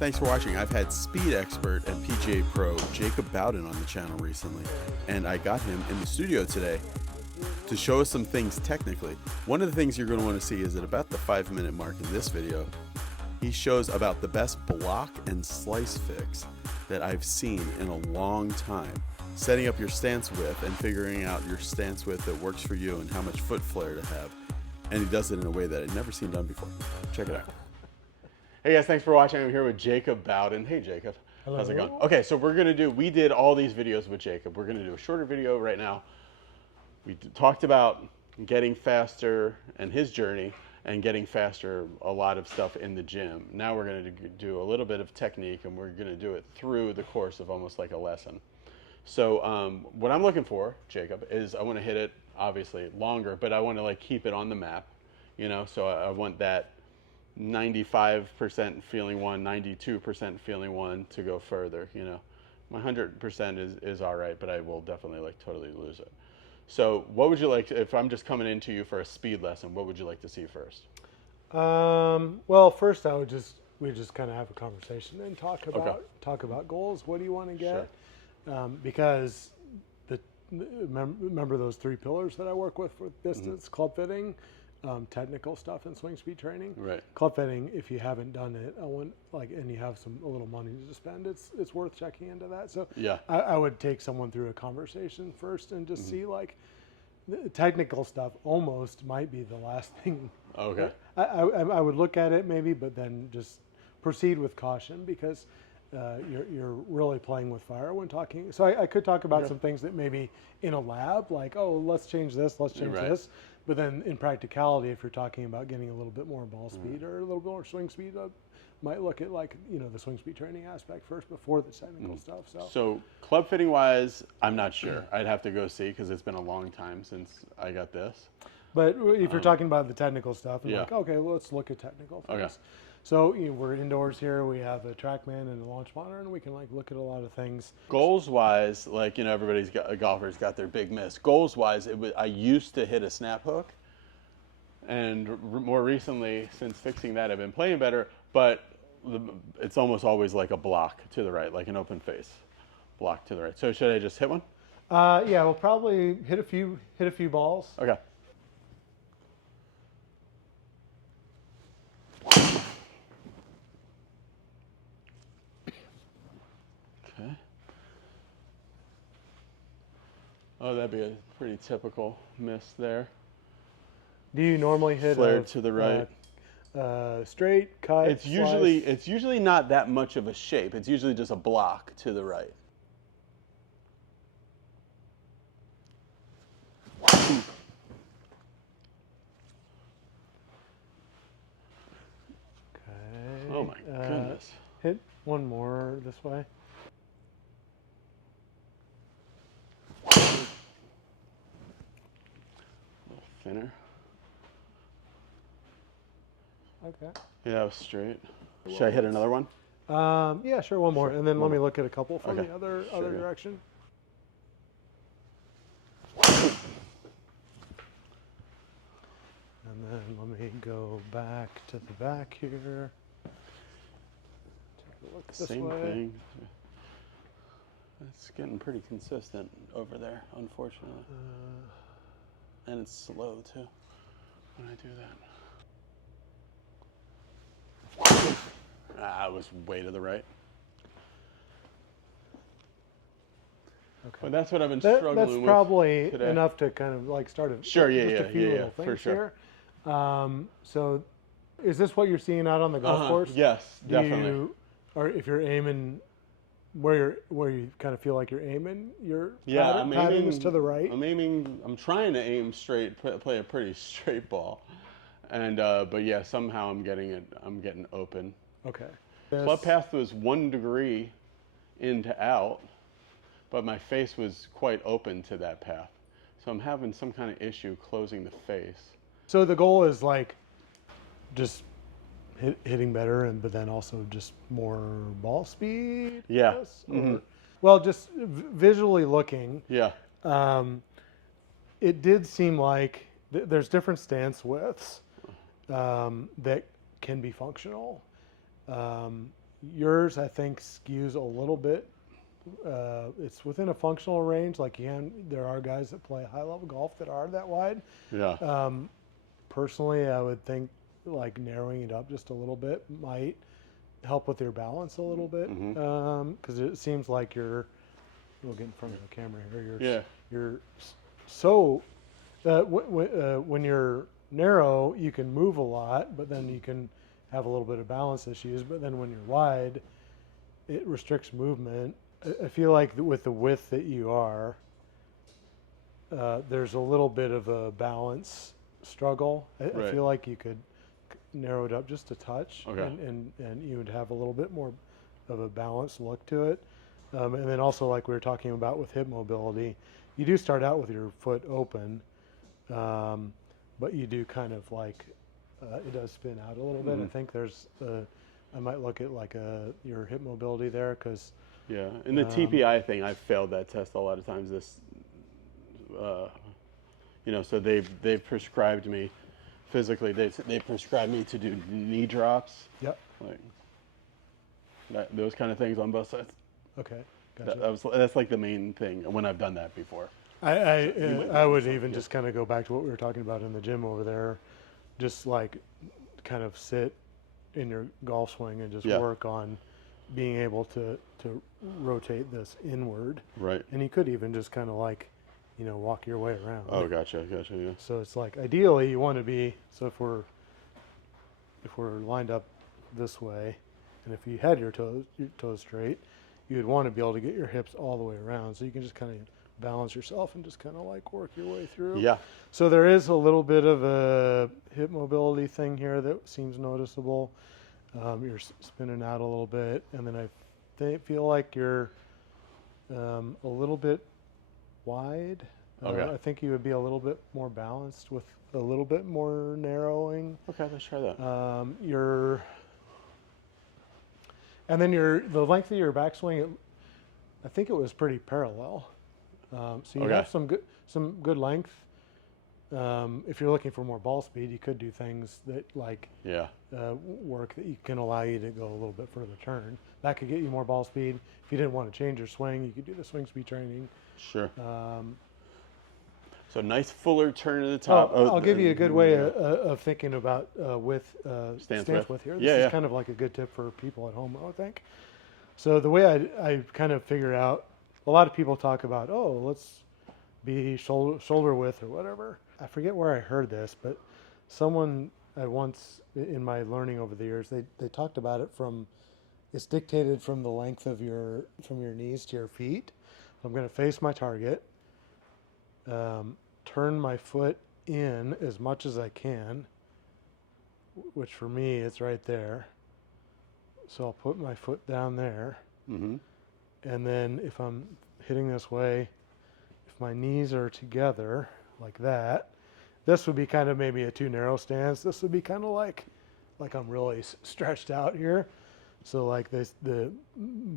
Thanks for watching. I've had speed expert and PGA pro Jaacob Bowden on the channel recently, and I got him in the studio today to show us some things technically. One of the things you're going to want to see is at about the 5-minute mark in this video, he shows about the best block and slice fix that I've seen in a long time. Setting up your stance width and figuring out your stance width that works for you and how much foot flare to have. And he does it in a way that I'd never seen done before. Check it out. Hey guys, thanks for watching. I'm here with Jaacob Bowden. Hey Jaacob. Hello. How's it going? Okay, so we did all these videos with Jaacob. We're gonna do a shorter video right now. We talked about getting faster and his journey and getting faster, a lot of stuff in the gym. Now we're gonna do a little bit of technique, and we're gonna do it through the course of almost like a lesson. So what I'm looking for, Jaacob, is I wanna hit it obviously longer, but I wanna like keep it on the map, you know? So I want that 95% feeling one, 92% feeling one to go further, you know. My 100% is all right, but I will definitely like totally lose it. So what would you like to, if I'm just coming into you for a speed lesson, what would you like to see first? Well, first we just kind of have a conversation and talk about goals. What do you want to get? Sure. Because remember those 3 pillars that I work with distance, club fitting, technical stuff, and swing speed training. Right. Club fitting, if you haven't done it, and you have a little money to spend, it's worth checking into that. So yeah, I would take someone through a conversation first and just see like the technical stuff almost might be the last thing. Okay. I would look at it maybe, but then just proceed with caution because you're really playing with fire when talking. So I could talk about some things that maybe in a lab, like, oh, let's change this, let's change this. But then in practicality, if you're talking about getting a little bit more ball speed or a little bit more swing speed, I might look at like, you know, the swing speed training aspect first before the technical stuff. So club fitting wise, I'm not sure. I'd have to go see because it's been a long time since I got this. But if you're talking about the technical stuff, I'm like, okay, well, let's look at technical things. Okay. So we're indoors here. We have a TrackMan and a launch monitor, and we can like look at a lot of things. Goals wise, like, you know, a golfer's got their big miss. Goals wise, I used to hit a snap hook, and more recently, since fixing that, I've been playing better. But it's almost always like a block to the right, like an open face block to the right. So should I just hit one? Yeah, we'll probably hit a few balls. Okay. Oh, that'd be a pretty typical miss there. Do you normally hit flared to the right? Straight cut. It's usually not that much of a shape. It's usually just a block to the right. Okay. Oh my goodness. Hit one more this way. Thinner. Okay. Yeah, that was straight. Should I hit another one? Yeah, sure, one more. And then let me look at a couple from the other direction. And then let me go back to the back here. Take a look this Same way. thing. It's getting pretty consistent over there, unfortunately. And it's slow too when I do that. I was way to the right. Okay. But that's what I've been struggling with. That's probably today. Enough to kind of like start a a few little things for sure. Here. So is this what you're seeing out on the golf course? Yes, definitely. Or if you're aiming where you kind of feel like you're aiming, pattern is to the right. I'm trying to aim straight, play a pretty straight ball, and but yeah, somehow I'm getting open. Okay. Club path was 1 degree into out, but my face was quite open to that path, so I'm having some kind of issue closing the face. So the goal is like just hitting better, but then also just more ball speed. Yeah. Well, just visually looking. Yeah. It did seem like there's different stance widths that can be functional. yours, I think, skews a little bit. It's within a functional range. Like there are guys that play high-level golf that are that wide. Yeah. Personally, I would think like narrowing it up just a little bit might help with your balance a little bit, because it seems like we'll get in front of the camera here. So when you're narrow, you can move a lot, but then you can have a little bit of balance issues. But then when you're wide, it restricts movement. I feel like with the width that you are, there's a little bit of a balance struggle. I feel like you could narrow it up just a touch, and you would have a little bit more of a balanced look to it. And then also, like we were talking about with hip mobility, you do start out with your foot open, but you do kind of like, it does spin out a little bit. I think I might look at like your hip mobility there, because in the TPI thing, I've failed that test a lot of times. So they've prescribed me physically. They prescribed me to do knee drops. Yep. Like those kind of things on both sides. Okay. Gotcha. That's like the main thing when I've done that before. I would even just kind of go back to what we were talking about in the gym over there. Just like kind of sit in your golf swing and just work on being able to rotate this inward. Right. And you could even just kind of like, walk your way around. Oh, gotcha, yeah. So it's like, ideally you want to be, so if we're lined up this way, and if you had your toes straight, you would want to be able to get your hips all the way around, so you can just kind of balance yourself and just kind of like work your way through. Yeah. So there is a little bit of a hip mobility thing here that seems noticeable. You're spinning out a little bit, and then I feel like you're a little bit wide. I think you would be a little bit more balanced with a little bit more narrowing. Okay, let's try that. And then the length of your backswing, I think it was pretty parallel. So you have some good length. If you're looking for more ball speed, you could do things that work that can allow you to go a little bit further turn. That could get you more ball speed. If you didn't want to change your swing, you could do the swing speed training. Sure. So nice fuller turn to the top. I'll give you a good way of thinking about stance width here. This is kind of like a good tip for people at home, I think. So the way I kind of figure out, a lot of people talk about, let's be shoulder width or whatever. I forget where I heard this, but someone once in my learning over the years, they talked about it it's dictated from the length of from your knees to your feet. I'm going to face my target, turn my foot in as much as I can, which for me it's right there. So I'll put my foot down there, and then if I'm hitting this way, if my knees are together like that, this would be kind of maybe a too narrow stance. This would be kind of like I'm really stretched out here. So like the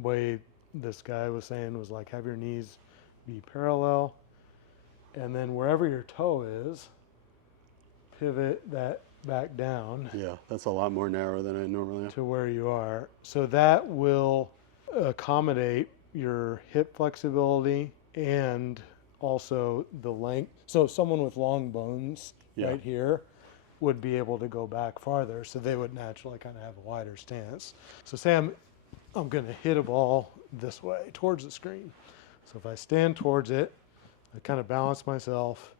way this guy was saying was like, have your knees be parallel, and then wherever your toe is, pivot that back down. Yeah, that's a lot more narrow than I normally am. To where you are. So that will accommodate your hip flexibility and also the length. So someone with long bones right here would be able to go back farther, so they would naturally kind of have a wider stance. So say I'm going to hit a ball this way towards the screen. So if I stand towards it, I kind of balance myself,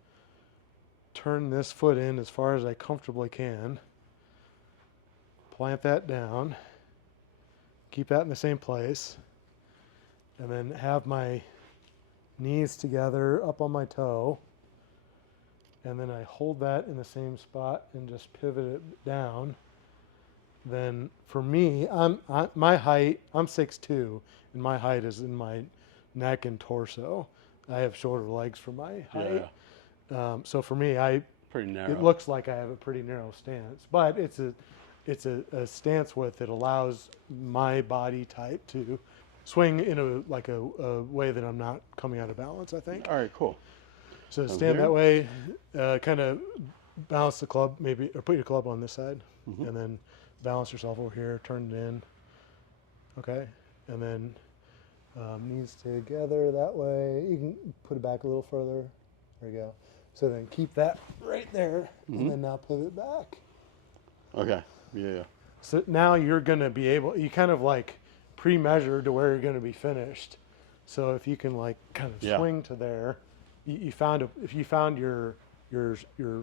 turn this foot in as far as I comfortably can, plant that down, keep that in the same place, and then have my knees together up on my toe, and then I hold that in the same spot and just pivot it down. Then for me, my height, I'm 6'2", and my height is in my neck and torso. I have shorter legs for my height. So for me, pretty narrow. It looks like I have a pretty narrow stance, but it's a stance width that allows my body type to swing in a way that I'm not coming out of balance, I think. All right, cool. So stand that way, kind of balance the club maybe, or put your club on this side, and then balance yourself over here, turn it in, Okay, and then knees together that way. You can put it back a little further. There you go. So then keep that right there, and then now pivot back. Okay. Yeah. So now you're going to be able, you kind of like pre-measure to where you're going to be finished. So if you can like kind of swing to there, you found if you found your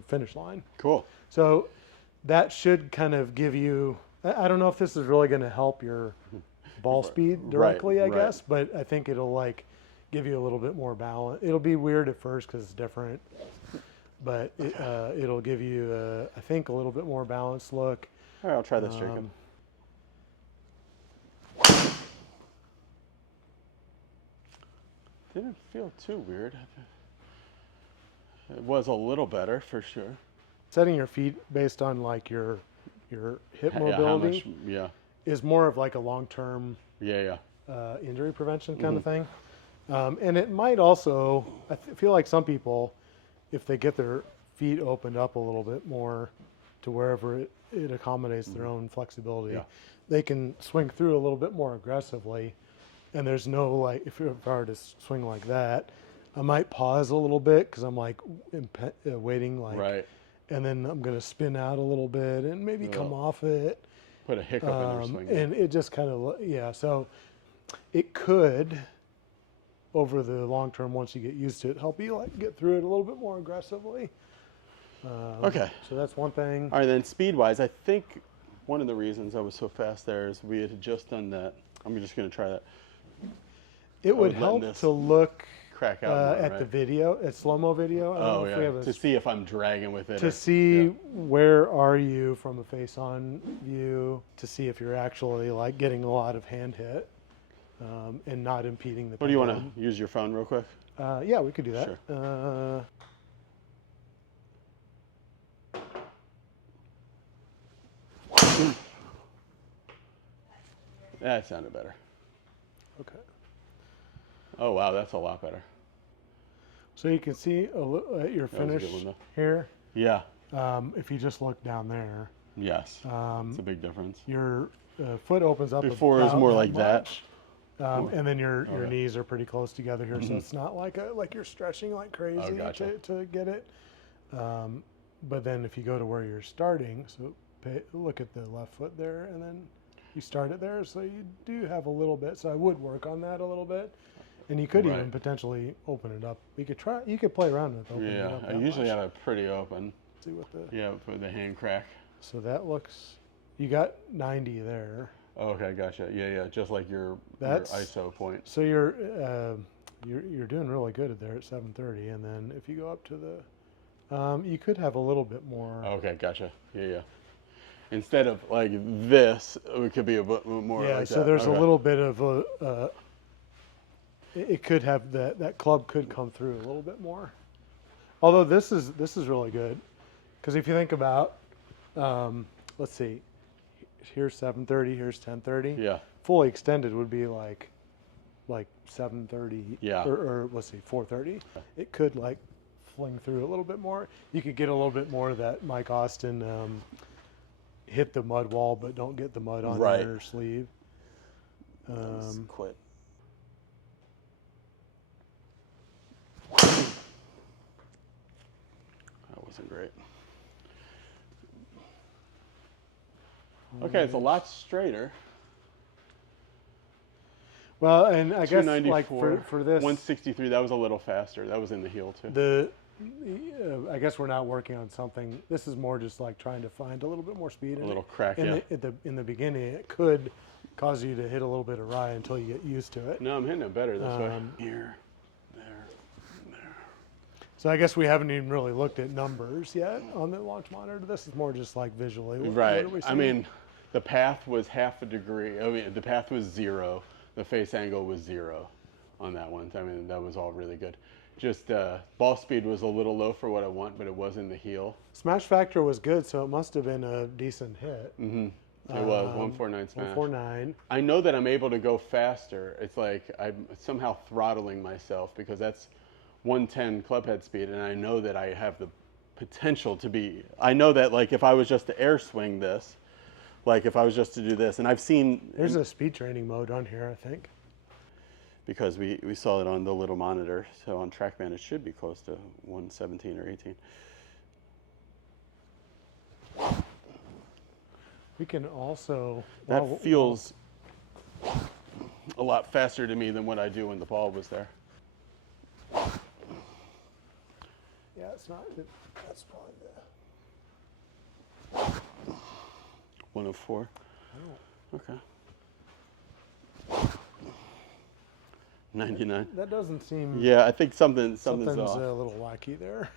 finish line. Cool. So that should kind of give you, I don't know if this is really going to help your ball speed directly, I guess, but I think it'll like give you a little bit more balance. It'll be weird at first because it's different, but it'll give you, I think, a little bit more balanced look. All right, I'll try this, Jacob. Didn't feel too weird. It was a little better for sure. Setting your feet based on like your hip mobility is more of like a long-term injury prevention kind of thing. And it might also, I feel like some people, if they get their feet opened up a little bit more to wherever it accommodates their own flexibility, they can swing through a little bit more aggressively. And there's no like, if I were to swing like that, I might pause a little bit because I'm like waiting like, and then I'm going to spin out a little bit and maybe come off it. Put a hiccup in your swing. And it just kind of, so it could, over the long term, once you get used to it, help you like get through it a little bit more aggressively. Okay. So that's one thing. All right, then speed-wise, I think one of the reasons I was so fast there is we had just done that. I'm just going to try that. It would help to look crack out more, at the video, at slow-mo video. To see if I'm dragging with it. To see where are you from a face-on view, to see if you're actually like getting a lot of hand hit and not impeding the What do you want to use your phone real quick? Yeah, we could do that. Sure. That sounded better. Okay. Oh, wow, that's a lot better. So you can see at your finish here. Yeah. If you just look down there. Yes. It's a big difference. Your foot opens up. Before it was more like that. And then your knees are pretty close together here, so it's not like you're stretching like crazy to get it. But then if you go to where you're starting, so look at the left foot there, and then you start it there, so you do have a little bit. So I would work on that a little bit, and you could even potentially open it up. You could try. You could play around with opening it up. I usually have it pretty open. See what the with the hand crack. So that looks. You got 90 there. Oh, okay, gotcha. Yeah, just like your ISO point. So you're doing really good there at 730, and then if you go up to the, you could have a little bit more. Okay, gotcha. Yeah. Instead of like this, it could be a bit more. Yeah, like so there's a little bit of it could have that club could come through a little bit more. Although this is really good, because if you think about, let's see. Here's 730. Here's 1030. Yeah. Fully extended would be like 730. Yeah. Or let's see, 430. It could like fling through a little bit more. You could get a little bit more of that Mike Austin hit the mud wall, but don't get the mud on your sleeve. Quit. That wasn't great. Okay, it's a lot straighter. Well, and I guess like for this 163, that was a little faster. That was in the heel too. I guess we're not working on something. This is more just like trying to find a little bit more speed. A little crack, in the beginning, it could cause you to hit a little bit awry until you get used to it. No, I'm hitting it better this way. Here, there. So I guess we haven't even really looked at numbers yet on the launch monitor. This is more just like visually. Right. I mean, the path was half a degree. I mean, the path was 0. The face angle was 0 on that one. I mean, that was all really good. Just ball speed was a little low for what I want, but it was in the heel. Smash factor was good, so it must have been a decent hit. Mm-hmm. It was 149 smash. 149. I know that I'm able to go faster. It's like I'm somehow throttling myself because that's 110 club head speed, and I know that I have the potential to be. I know that like if I was just to air swing this, Like if I was just to do this, and I've seen There's a speed training mode on here, I think. because we saw it on the little monitor. So on TrackMan, it should be close to 117 or 18. We can also... That feels a lot faster to me than what I do when the ball was there. Yeah, it's not... That's probably the... 104. Okay. 99. That doesn't seem... Yeah, I think something's Something's off. a little wacky there.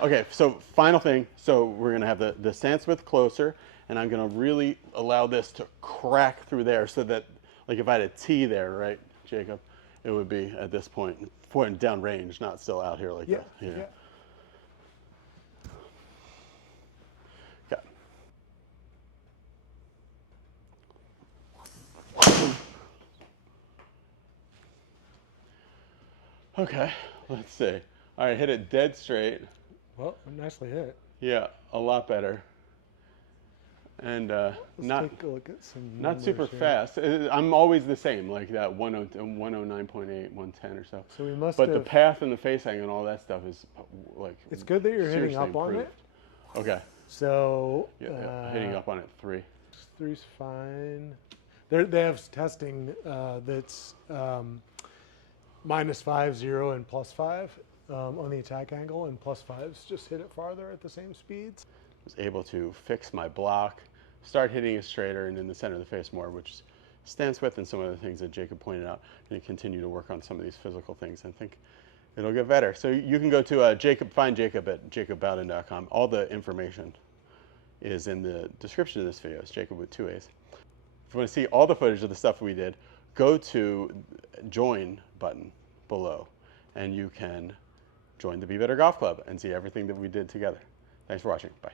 Okay, so final thing. So we're gonna have the stance width closer, and I'm gonna really allow this to crack through there so that, like if I had a T there, right, Jacob, it would be at this point, pointing down range, not still out here like that. Yeah. Okay, let's see. All right, hit it dead straight. Well, nicely hit. Yeah, a lot better. And Let's not take a look at some not super numbers here. fast. I'm always the same, like that 109.8, 110 or so. So we must But have... the path and the face angle and all that stuff is like It's good that you're hitting seriously up on improved. it. Okay. So... Yeah, hitting up on it 3. 3's fine. They have testing that's -5, 0, and +5 on the attack angle, and +5s just hit it farther at the same speeds. Was able to fix my block, start hitting it straighter and in the center of the face more, which stance width and some of the things that Jacob pointed out, and continue to work on some of these physical things. I think it'll get better. So you can go to find Jacob at jaacobbowden.com. All the information is in the description of this video. It's Jacob with 2 A's. If you want to see all the footage of the stuff we did, go to join button below, and you can join the Be Better Golf Club and see everything that we did together. Thanks for watching. Bye.